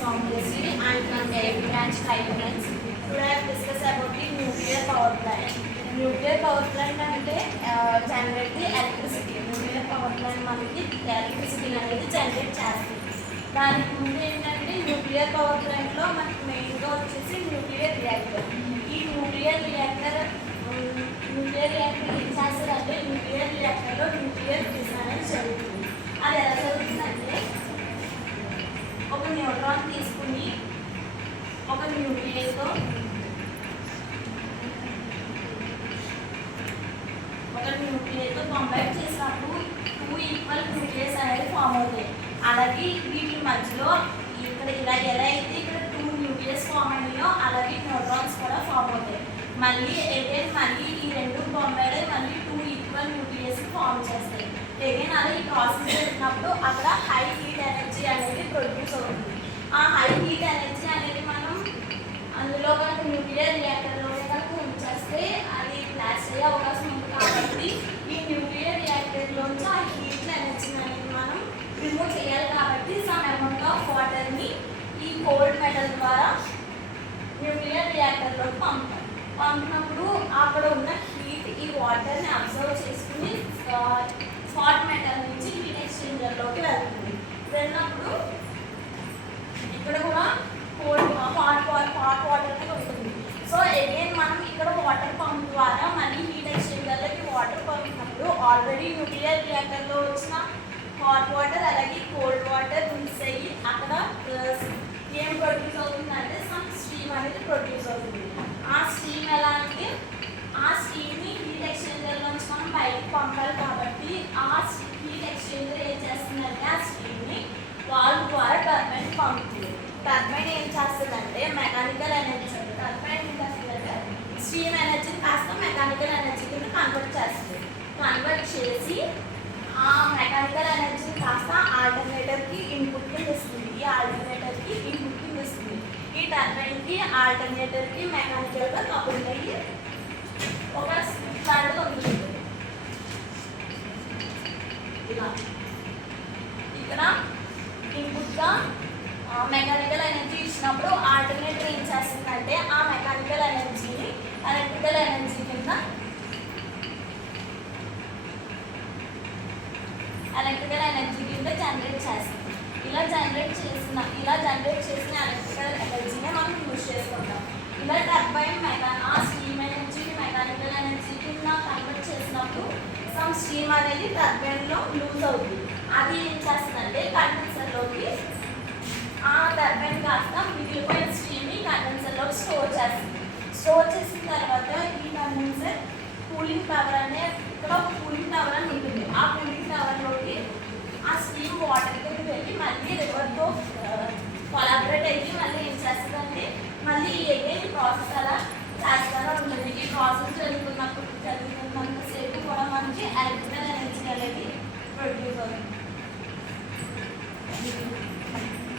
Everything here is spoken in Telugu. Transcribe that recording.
Somyasri. I am from Dairy Branch 5 friends. Today I will discuss about the nuclear power plant. Nuclear power plant అంటే generate the electricity. Nuclear power plant మనకి ఎలక్ట్రిసిటీ అనేది జనరేట్ చేస్తుంది. దానికి ముందు ఏంటంటే న్యూక్లియర్ పవర్ ప్లాంట్లో మనకి మెయిన్గా వచ్చేసి న్యూక్లియర్ రియాక్టర్. ఈ న్యూక్లియర్ రియాక్టర్ ఏం చేస్తారంటే న్యూక్లియర్ రియాక్టర్లో న్యూక్లియర్ ఫిషన్ అనేది జరుగుతుంది. అది ఎలా జరుగుతుందంటే ఒక న్యూట్రాన్ తీసుకుని ఒక న్యూక్లియస్తో కంబైన్ చేసినప్పుడు 2 ఈక్వల్ న్యూక్లియస్ అనేది ఫామ్ అవుతాయి. అలాగే వీటి మధ్యలో ఇక్కడ ఇలా ఎలా అయితే ఇక్కడ 2 న్యూక్లియస్ ఫామ్ అయ్యాయో అలాగే న్యూట్రాన్స్ కూడా ఫామ్ అవుతాయి. మళ్ళీ ఈ రెండు కంబైన్ అయ్యి మళ్ళీ 2 ఈక్వల్ న్యూక్లియస్ ఫామ్ చేస్తాయి. అగైన్ అలా ఈ ప్రాసెస్ జరిగినప్పుడు అక్కడ హై హీట్ ఎనర్జీ అనేది ప్రొడ్యూస్ అవుతుంది. ఆ హై హీట్ ఎనర్జీ అనేది మనం అందులో కనుక న్యూక్లియర్ రియాక్టర్లోనే కనుక ఉంచేస్తే అది బ్లాస్ట్ అయ్యే అవకాశం ఉంది. కాబట్టి ఈ న్యూక్లియర్ రియాక్టర్లోంచి ఆ హీట్ ఎనర్జీ అనేది మనం రిమూవ్ చేయాలి. కాబట్టి సమ్ అమౌంట్ ఆఫ్ వాటర్ని ఈ కోల్డ్ మెటల్ ద్వారా న్యూక్లియర్ రియాక్టర్లోకి పంపినప్పుడు అక్కడ ఉన్న హీట్ ఈ వాటర్ని అబ్జర్వ్ చేసుకుని హాట్ మెటల్ నుంచి హీట్ ఎక్స్చేంజర్లోకి వెళ్తుంది. వెళ్ళినప్పుడు ఇక్కడ కూడా హాట్ వాటర్ ఉంటుంది. సో అగైన్ మనం ఇక్కడ వాటర్ పంప్ ద్వారా మళ్ళీ హీట్ ఎక్స్చేంజర్లోకి వాటర్ పంపినప్పుడు ఆల్రెడీ న్యూక్లియర్ రియాక్టర్లో వచ్చిన హాట్ వాటర్ అలాగే కోల్డ్ వాటర్ మిక్స్ అయ్యి అక్కడ ఏం ప్రొడ్యూస్ అవుతుందంటే సమ్ స్టీమ్ అనేది ప్రొడ్యూస్ అవుతుంది. ఆ స్టీమ్ ఎలా అంటే ఆ స్టీమ్ని హీట్ ఎక్స్చేంజర్లోంచి మనం బయటకు పంపాలి. కాబట్టి ఆ హీట్ ఎక్స్చేంజర్ ఏం చేస్తుందంటే ఆ స్టీమ్ని వాల్వ్ ద్వారా టర్బైన్ పంపుతుంది. టర్బైన్ ఏం చేస్తుందంటే మెకానికల్ ఎనర్జీ టర్బైన్ ఏం చేస్తుందంటే స్టీమ్ ఎనర్జీని కాస్త మెకానికల్ ఎనర్జీ కింద కన్వర్ట్ చేస్తుంది. కన్వర్ట్ చేసి ఆ మెకానికల్ ఎనర్జీని కాస్త ఆల్టర్నేటర్కి ఇన్పుట్ కింద ఇస్తుంది. ఈ ఆల్టర్నేటర్కి ఇన్పుట్ కింద ఇస్తుంది. ఈ టర్బైన్కి ఆల్టర్నేటర్కి మెకానికల్గా కపుల్ అయ్యి ఒక ప్లాంట్ ఉంటుంది. ఇలా ఇక్కడ ఇన్పుట్గా మెకానికల్ ఎనర్జీ ఇచ్చినప్పుడు ఆల్టర్నేటర్ ఏం చేస్తుందంటే ఆ మెకానికల్ ఎనర్జీని ఎలక్ట్రికల్ ఎనర్జీ కింద జనరేట్ చేస్తుంది. ఇలా జనరేట్ చేసిన ఎలక్ట్రికల్ ఎనర్జీనే మనం యూజ్ చేసుకుంటాం. ఇలా టర్బైన్ ఆ స్టీమ్ ఎనర్జీని మెకానికల్ ఎనర్జీ కింద కన్వర్ట్ చేసినప్పుడు సమ్ స్టీమ్ అనేది టర్బైన్లో లూజ్ అవుతుంది. అది ఏం చేస్తుందంటే కండెన్సర్లోకి ఆ టర్బైన్ కాస్త మిగిలిపోయిన స్టీమ్ని కండెన్సర్లోకి స్టోర్ చేస్తుంది. స్టోర్ చేసిన తర్వాత ఈ కండెన్సర్ కూలింగ్ టవర్ అనే ఇక్కడ ఒక కూలింగ్ టవర్ అని ఉంటుంది. ఆ కూలింగ్ టవర్లోకి ఆ స్టీమ్ వాటర్ కింద వెళ్ళి మళ్ళీ రివర్తో కొలాబరేట్ అయ్యి మళ్ళీ ఏం చేస్తుందంటే మళ్ళీ అగైన్ ప్రాసెస్ అలా చేస్తూనే ఉంటుంది. ఈ ప్రాసెస్ జరుగుతున్నంతసేపు కూడా మనకి ఎలక్ట్రికల్ ఎనర్జీ అనేది ప్రొడ్యూస్ అవుతుంది.